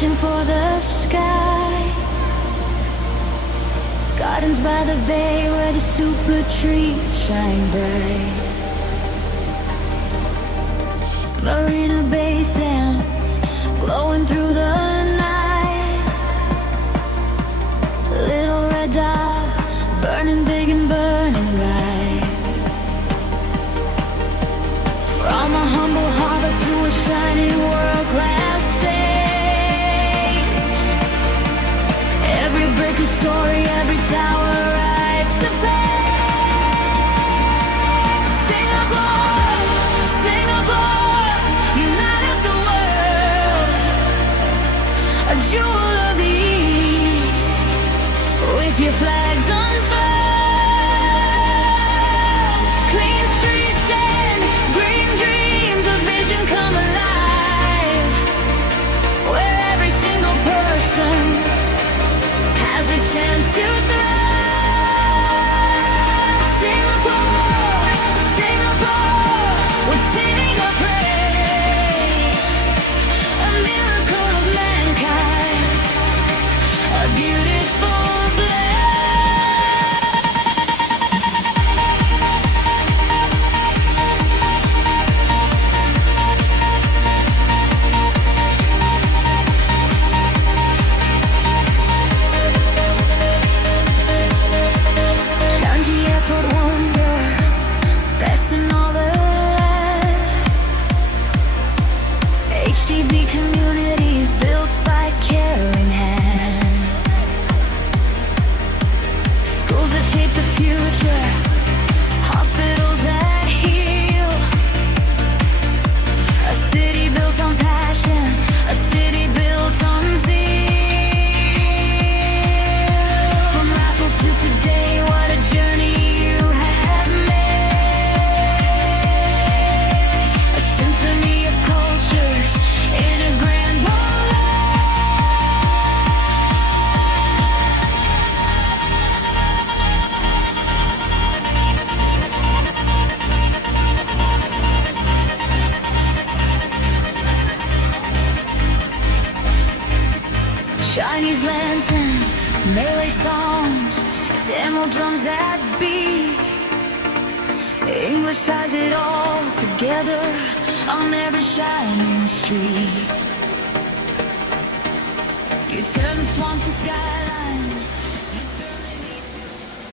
reaching for the sky. Gardens by the bay where the super trees shine bright. Marina Bay sands glowing through the night. Little red dot burning big and burning bright. From a humble harbor to a shining world-class stage. Every brick a story, every tower writes the page. Singapore, Singapore, you light up the world. A jewel of the East, with your flags unfurled. Clean streets and green dreams, a vision come alive, where every single person has a chance to thrive. Singapore, Singapore, we're singing our praise. A miracle of mankind, a beautiful blend. Changi airport wonder, best in all the land. HDB communities built by caring hands. Schools that shape the future, hospitals that heal. A city built on passion, a city built on zeal. From Raffles to today, what a journey you have made. A symphony of cultures in a grand Chinese lanterns, Malay songs, Tamil drums that beat. English ties it all together on every shining street. You turn the swans to skyline.